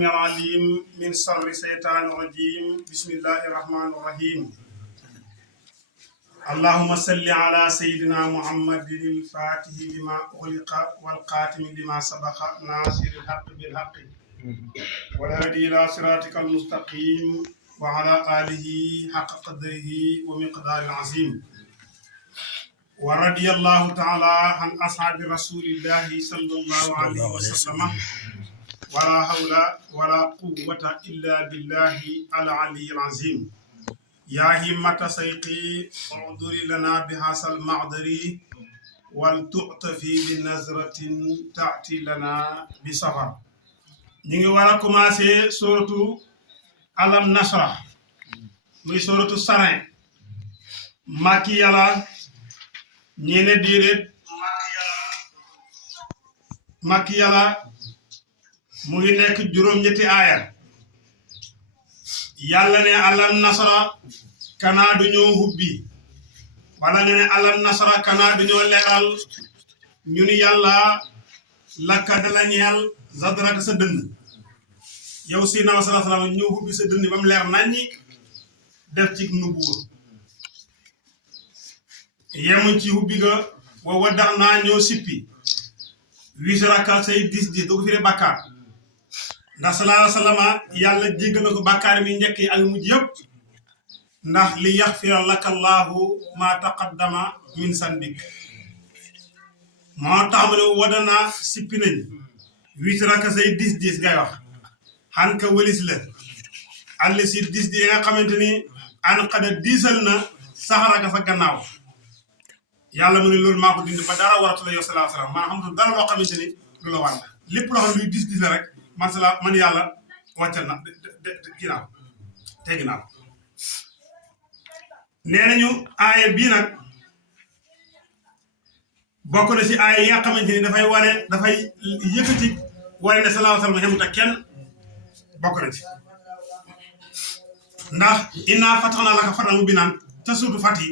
العليم من شر الشيطان الرجيم بسم الله الرحمن الرحيم اللهم صل على سيدنا محمد الفاتح لما أغلق والقاتم لما سبق ناصر الحق بالحق والهادي إلى صراطك المستقيم وعلى آله حق قدره ومقدار العظيم ورضي الله تعالى عن أصحاب رسول الله صلى الله عليه وسلم ولا حول ولا قوة إلا بالله العلي العظيم يا همة سيقي اعذر لنا بهذا المعذر ولتعطفي بنظرة تأتي لنا بسفر نيجي ورا كوماسي سورة ألم نشرح muy سورة السرين ماكي يلا ñene diret makki yàlla mu ngi nekk juróom-ñetti aaya yàlla ne alam nasara kanaa duñoo hubbi wala nga ne alam nasara kanaa duñoo leeral ñu ni yàlla lakka dala ñeel zadraka sa dënn yow si na sallallahu alayhi wasallam ñoo hubbi sa dënn ba mu leer naññi def ci nubuur yemuñ ci hubbi ga wa waddax naa ñoo sippi wisraka say dis do ko firé bàkkaar ndax sallallahu alayhi wasallam yàlla jéggal na ko bàkkaar mi njëkk yi ak mujj yëpp ndax li yaxfira laka allahu ma taqaddama min sanbik moo tax mu ne wadanaa sippi nañ wisraka say dis ngay wax xan ka wëlis la àll si dis yi nga xamante ni an xada diisal na saxaraka sa gannaaw yàlla mu ne loolu maa ko dindi ba dara waratu la yow sallallahu alayhi wasallam maanaam xam dara loo xamante ni lu la war la lépp loo xam luy dis la rek man yàlla wàccal na ginnaaw teggi naa nee nañu aaya bii nag bokk na ci aaya yi nga xamante ni dafay yëkkati wane ne sallallahu alayhi wasallam xemut ak kenn bokk na ci ndax innaa fatahna laka fatan mubiinan te surtout fat yi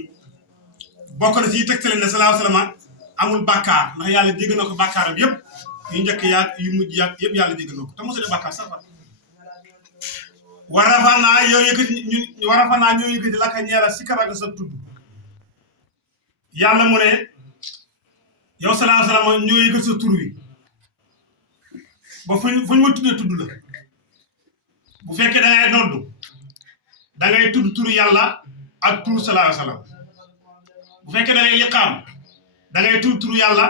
bokk na ci tegtale ne sallallahu alayhi wasallam amul bàkkaar ndax yàlla jéggal na ko bàkkaaram yëpp yu njëkk yaag yu mujj yaag yëpp yàlla jéggal na ko te mosu de bàkkaar sax warafanaa ñoo yëkkati laka ñeela si karaka sa tudd yàlla mu ne yow sallallahu alayhi wasallam ñoo yëkkati sa tur wi ba fuñ ma tuddee tudd la bu fekkee da ngay noddu da ngay tudd turu yàlla ak turu sallallahu alayhi wasallam bu fekkee da ngay liqaam da ngay tudd turu yàlla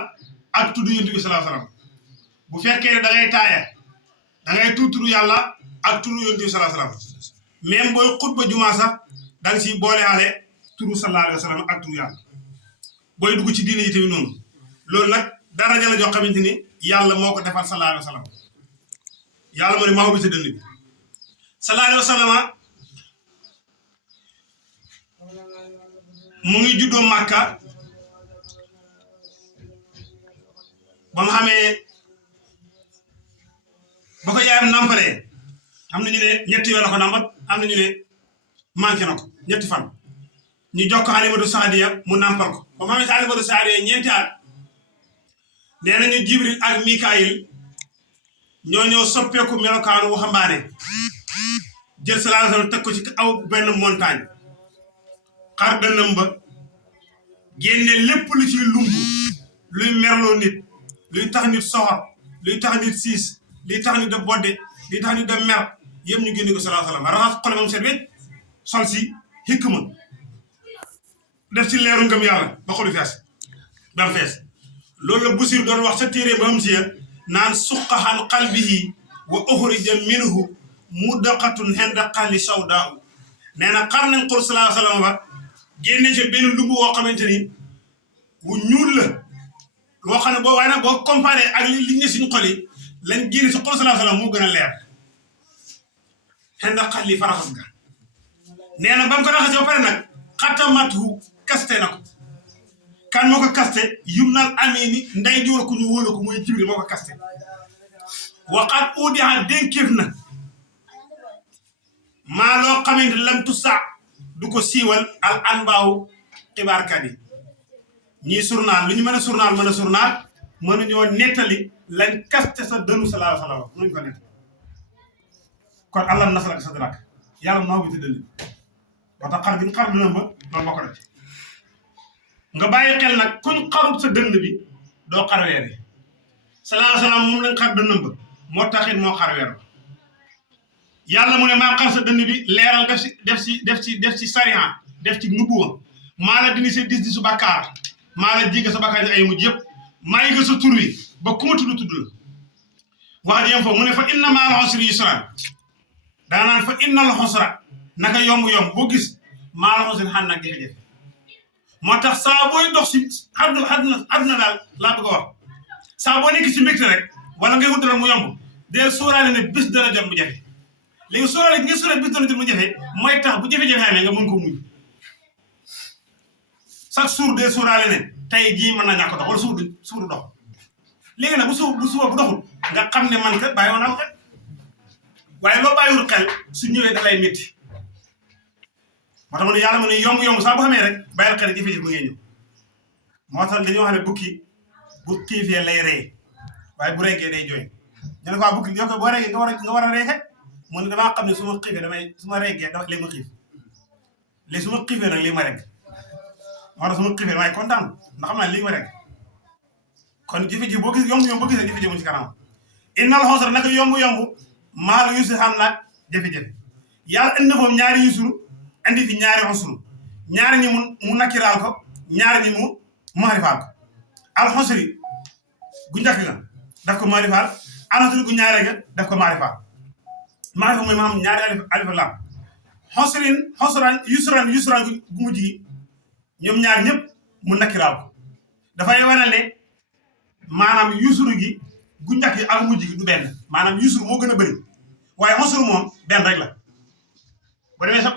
ak tudd yonent bi sallallahu alayhi wasallam bu fekkee da ngay taaya da ngay tudd turu yàlla ak turu yonent bi sallallahu alayhi wasallam même booy xutba jumaa sax da nga siy booleale turu sallallahu alayhi wasallam ak turu yàlla booy dugg ci diine yi tamit noonu loolu nag daraja la joo xamante ni yàlla moo ko defal sallallahu alayhi wasallam yàlla moo ne maa ubbi sa dënn bi sallallahu alayhi wasallam mu ngi juddoo Makka ba mu xamee ba ko yaayam nampalee am na ñu ne ñetti yoon la ko nampat am na ñu ne manqué na ko ñetti fan ñu jox ko Halimatu Saadiya mu nampal ko ba mu xamee Halimatu Saadiya ñeenti at nee nañu Jibril ak Mikaayil ñoo ñëw soppeeku melokaanu waxambaane jël sallallahu alayhi wasallam teg ko ci aw benn montagne xar dënnam ba génne lépp lu ci lumbu luy merloo nit luy tax nit soxor luy tax nit siis luy tax nit da bodde luy tax nit da mer yëpp ñu génne ko sallallahu alayhi wasallam raxas xol moom seet wecc sol si hikma def ci leeru ngëm yàlla ba xolu fees ba fees loolu la Busir doon wax sa téere ba am si naan suqahan qalbihi wa ukhrija minhu mudaqatun henda qali sawdaa nee na xar nañ xol sallallahu alayhi wasallam ba génne ci benn lumbu woo xamante ni wu ñuul la loo xam ne boo waaye nag boo comparé ak li ne suñu xol yi lañ génne ci xol sallallahu alayhi wasallam moo gën a leer xenda xal li faraxas ga nee na ba mu ko raxasee ba pare nag xatamatu kaste na ko kan moo ko kaste yum nal amini nday joor ku ñu wóolu ko mooy Jibril moo ko kaste waxaat udiha dénkéef na maa loo xamante lam tusa du ko siiwal al anbaaw xibaarkat yi ñii journal lu ñu mën a mënuñoo nettali lañ kaste sa dënu sallallahu alayhi wasallam mënuñ ko nettali kon alam nashrah sadrak yàlla noo bi tëddali ba tax xar gi xar dënam ba loolu bokk na ci nga bàyyi xel nag kuñ xarut sa dënd bi doo xar weer yi salaa salaam moom lañ xar dënnam ba moo taxit moo xar weer ba yàlla mu ne maa xar sa dënd bi leeral def ci sariya def ci nubuwa maa la dindi sa dis su bàkkaar maa la jéggal sa bàkkaar ay mujj yëpp maa ngi sa tur wi ba ku ma tudd la wax ji yem foofu mu ne fa inna ma'al usri yusran daa naan fa innal usra naka yomb-yomb boo gis ma'al usri xan nag jafe-jafe moo tax saa booy dox si àdduna daal laa bëgg a wax saa boo nekk si mbégte rek wala ngay wut rek mu yomb dee sóoraale ne bés dana jot mu jafe léegi sóoraale nga sóoraale bés dana jot mu jafe mooy tax bu jafe-jafe amee nga mën ko muñ chaque jour dee sóoraale ne tey jii mën na ñàkk dox wala suur dox léegi nag bu suba bu doxul nga xam ne man kat bàyyi woon naa ko xel waaye loo bàyyiwul xel su ñëwee da lay métti moo tax ma ne yàlla ma ne yomb saa bu xamee rek bàyyil xel jafe-jafe ba ngay ñëw moo tax dañoo wax ne bukki bu xiifee lay rey waaye bu reggee day jooy ñu ne ko bukki yow ko boo reggee nga war a rey kat mu ne damaa xam ne su ma xiifee su ma reggee léegi ma xiif léegi su ma xiifee nag léegi ma regg moo tax su ma xiifee damay kontaan ndax xam naa léegi ma regg kon jafe-jafe boo gis yomb boo gisee jafe-jafe mu ci kanam innal usra naka yomb ma'al yusri xam nag jafe-jafe yàlla indi na foofu ñaari yusru indi fi ñaari usru ñaari ñi mu nakkiraal ko ñaari ñi mu maarifaal ko al usri gu njëkk ga daf ko maarifaal al usri gu ñaaree ga daf ko maarifaal maarifa mooy ma xam ñaari alif lam yusran gu mujj gi ñoom ñaar ñëpp mu nakkiraal ko dafay wane ne maanaam yusru gi gu njëkk gi ak mujj gi du benn maanaam yusru moo gën a bëri waaye usru moom benn rek la boo demee sax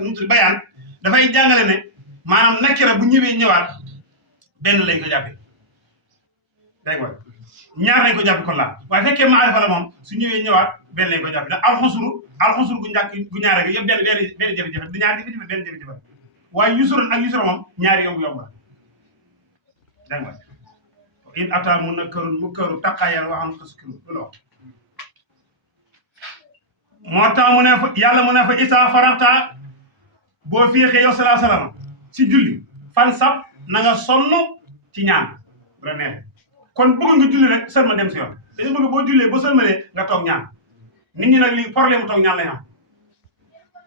nu mu tudd bayaan dafay jàngale ne maanaam nakira bu ñëwaat benn lañ ko jàppee dégg nga ñaar lañ ko jàppee kon laa waaye fekkee maarifa la moom su ñëwaat benn lañ ko jàppee ndax alxusru gu njëkk gu ñaare gi yëpp benn jafe-jafe du ñaar jafe-jafe benn jafe-jafe waaye yusru ak yusra moom ñaari yomb la dégg nga in ata munkarun taqayal wa an taskiru loolu moo tax mu ne yàlla mu ne fa isa faraxta boo féexee yow salaa salaam si julli fan sab na nga sonn ci ñaan bu la neexee kon bëgg nga julli rek sërma dem si yoon dañu bëgg boo jullee ba sërmalee nga toog ñaan nit ñi nag li problème mu toog ñaan lañ am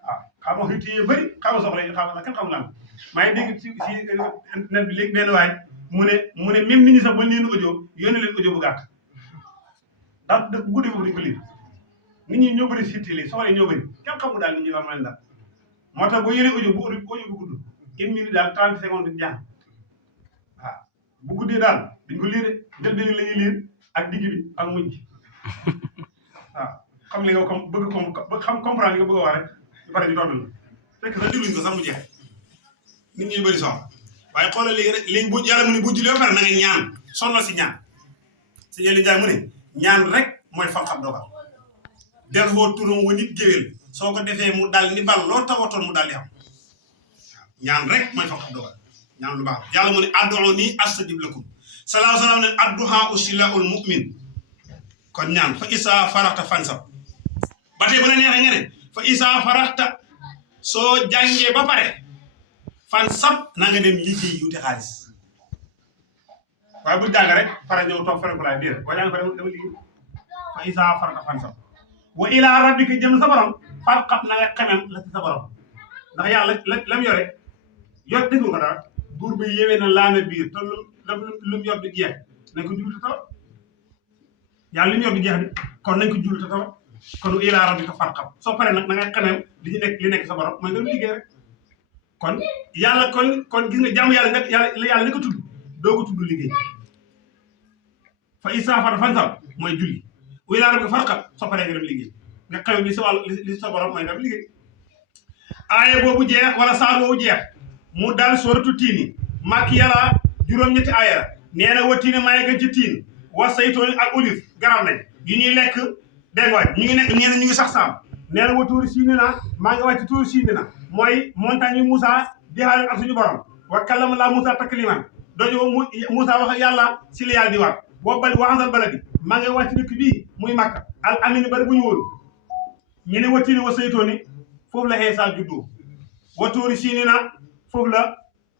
waaw xam nga xit yi bëri xam nga soxla yi xam nga kenn xamul lan maa ngi dégg si net bi léegi benn waay mu ne même nit ñi sax ba leen audio yónnee leen audio bu gàtt ndax bu guddi boobu dañ ko lire nit ñi ñoo bëri sitti lii soxla yi ñoo bëri kenn xamul daal nit ñi lan ma leen daal moo tax boo yónnee audio bu gudd 1 minute daal 30 secondes duñ jàng waaw bu guddee daal dañ ko lire jël benn la ñuy lire ak digg bi ak mujj waaw xam li nga xam comprendre li nga bëgg a wax rek ñu pare ñu tontu la fekk sax dégluñ ko sax mu jeex nit ñi bëri soxla waaye xoolal léegi bu yàlla mu ne bu jullee ba pare na nga ñaan sonnal si ñaan si yéli jaay mu ne ñaan rek mooy xam-xam dogal del woo turam wa nit géwél soo ko defee mu dal ni bal loo tawatoon mu dal di am ñaan rek mooy xam-xam dogal ñaan lu baax yàlla mu ne ad'uuni astajib lakum sallallahu alayhi wa sallam ne adduhaa silaahul mu'min kon ñaan fa isa faraxta fansab ba tey bu la neexee nga ne fa isa faraxta soo jàngee ba pare fan sab na nga dem liggéey yuute xaalis waaye bul jàng rek pare ñëw toog fere ko laay biir boo jàng pare dama liggéey fa isa farata fan sab wa ila rabbika jëm sa borom farqab na nga xemem la ci sa borom ndax yàlla lam yore defu ko dara buur bi yewee na laana biir te lu mu yor di jeex nañ ko jublu te taw yàlla li mu yor di jeex bi kon nañ ko jublu te taw kon wa ila rabbika farqab soo paree nag na nga xemem li nekk sa borom mooy nga liggéey rek kon yàlla kon gis nga jàmm yàlla yàlla ni ko tudd doo ko tudd liggéey fa isa fara fan sab mooy julli wilaa rab nga farqab soo paree nga dem liggéey nga xew li sa wàll li sa borom mooy nga dem liggéey aaya boobu jeex wala saar boobu jeex mu dal sooratu tiini màkk yàlla juróom-ñetti aaya la nee na wa tiini maa ngi gën ci tiin wa saytoon ak olive garab lañ yu ñuy lekk dégg nga ñu ngi nekk ñeneen ñu ngi sax saam nee na wa tuuri siini na maa ngi wàcc tuuri siini na mooy montagne yi Moussa di xaaral ak suñu borom wa kallama laa Moussa takliman dooju Moussa wax ak yàlla si la yàlla di waat boo bal wa ansal baladi maa ngi wàcc dëkk bii muy Makka al amin bari bu ñu wóolu ñu ne wa tiini wa saytooni foofu la Iisaa juddoo wa tuuri siiniina foofu la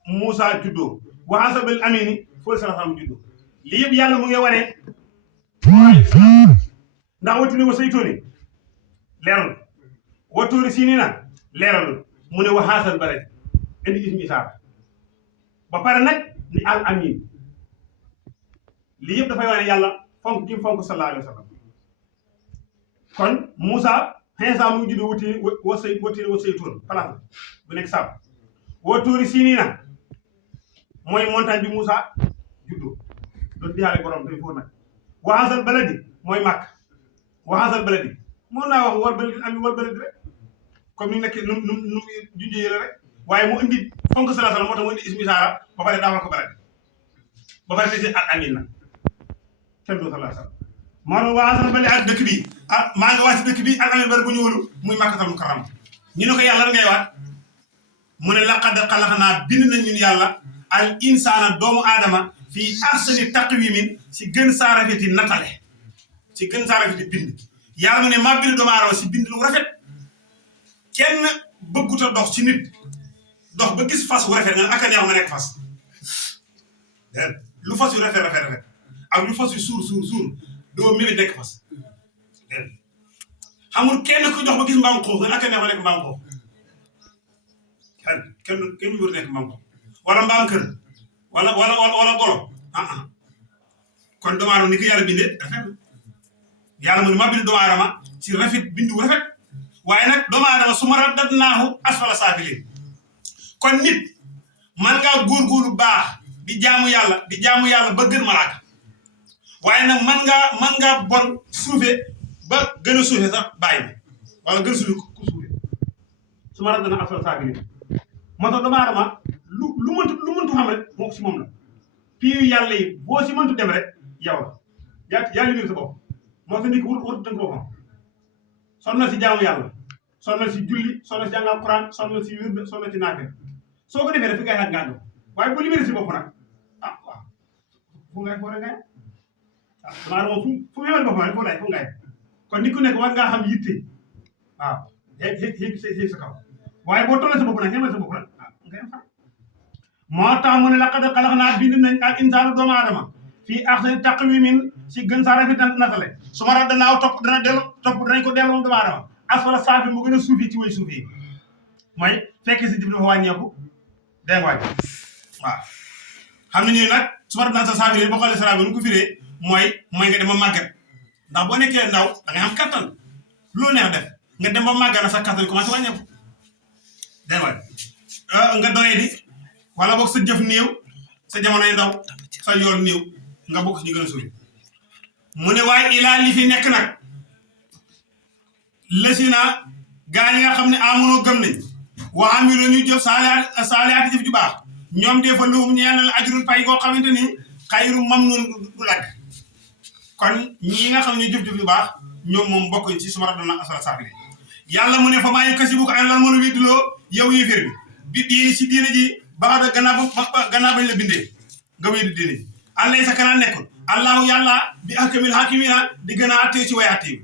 Muusaa juddoo wa hasabil amini foofu la Salaam juddoo lii yëpp yàlla mu ngi wane ndax wa tiini wa saytooni leerul wa tuuri siiniina leeralul mu ne wa haasal baladi indi ismi isaara ba pare nag ni al amin lii yëpp dafay wane yàlla fonk gi fonk sallallahu alayhi wa sallam kon Moussa Iisaa mu ngi juddoo watiini wa saytuun place bu nekk sab wa tuuri siiniina mooy montagne bi Moussa juddoo doon diyaale borom te foofu nag wa haasal baladi mooy Makka wa haasal baladi moo naa wax war baladi am war baladi rek comme ni nekk nu junjee yële rek waaye mu indi fonk sallallahu alayhi wa sallam moo tax mu indi ismi isaara ba pare daawal ko baladi ba pare tey al amin nag kenn du sallallahu alayhi wa sallam maanaam waa asal bali ak dëkk bi maa ngi wàcc dëkk bi al amin bari bu ñu wóolu muy Makkatal Mukarrama ñu ne ko yàlla da ngay waat mu ne laqad xalaqnaa bind nañ ñun yàlla al insaana doomu aadama fii ahsani taqwiimin si gën saa rafeti natale si gën saa rafeti bind yàlla mu ne maa bind doomu aadama si bind lu rafet kenn bëggut a dox ci nit dox ba gis fas wu rafet nga ak a neex ma nekk fas lu fas yu rafet ak lu fas yu suur doo mébét nekk fas xamul kenn ku dox ba gis mbaam xoox nga ak a neex ma nekk mbaam xoox kenn mu nekk mbaam xoox wala mbaam kër wala golo kon doomu aadama ni ko yàlla bindee rafet yàlla mu ne maa bind doomu aadama ci rafet bindu rafet waaye nag doomu aadama su ma radadnaahu asfala saafiliin kon nit man ngaa góorgóorlu baax di jaamu yàlla ba gën malaaka waaye nag man ngaa bon suufe ba gën a suufe sax bàyyi ma wala gën a suufe ku suufe su ma radadnaahu asfala saafiliin moo tax doomu aadama lu mëntu xam rek moom si moom la fii yàlla yi boo si mëntu dem rek yow la yaa liggéey sa bopp moo tax nit ki wut tënk boppam sonn na si jaamu yàlla sonn na si julli sonn na si jàng Alxuraan sonn na si wird sonn na si naafila soo ko defee rek fi ngay xaaj ngàddu waaye boo libéré si bopp nag waaw fu ngay foo rek ngay damaa moom fu mu yemal boppam rek fu ngay kon nit ku nekk war ngaa xam yitte waaw yéeg sa kaw waaye boo tollee sa bopp nag yemal sa bopp nag ngay xam moo tax mu ne laqad xalaqnaa bind nañ al insaana doomu aadama fii ahsani taqwiimin si gën saa rafet natale su ma radadnaahu danañ ko delloo doomu aadama asfala saafiliin mu gën a suufi ci way suufi mooy fekk si jib dafa wàññeeku dégg nga waaw xam nañu nag su ma radadnaahu asfala saafiliin boo xoolee sara bi nu ko firee mooy nga dem ba màggat ndax boo nekkee ndaw da ngay am kattan loo neex def nga dem ba màggat na sa kattan commencé wàññeeku dégg nga doyee di wala boog sa jëf néew sa jamonoy ndaw sa yoon néew nga bokk ci ñu gën a suufi mu ne waaye ilaa li fi nekk nag lësina gaa yi nga xam ne amunoo gëm nañ wa amilu ñu jëf saalihaati jëf ju baax ñoom dee fa lahum ñeel na la ajrun pay goo xamante ni xayru mamnuun du lagg kon ñi nga xam ne jëf-jëf yu baax ñoom moom bokk ci suma radadnaahu asfala saafiliin yàlla mu ne fa maa yukazzibuka an lan mën a weddiloo yow yéeféer bi diini si diine ji baax da gannaaw bañ la bindee nga weddi diine ji allay sa kanaa nekkul allahu yàlla bi ahkamil haakimiina di gën a attee ci way attee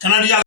kanaa du yàlla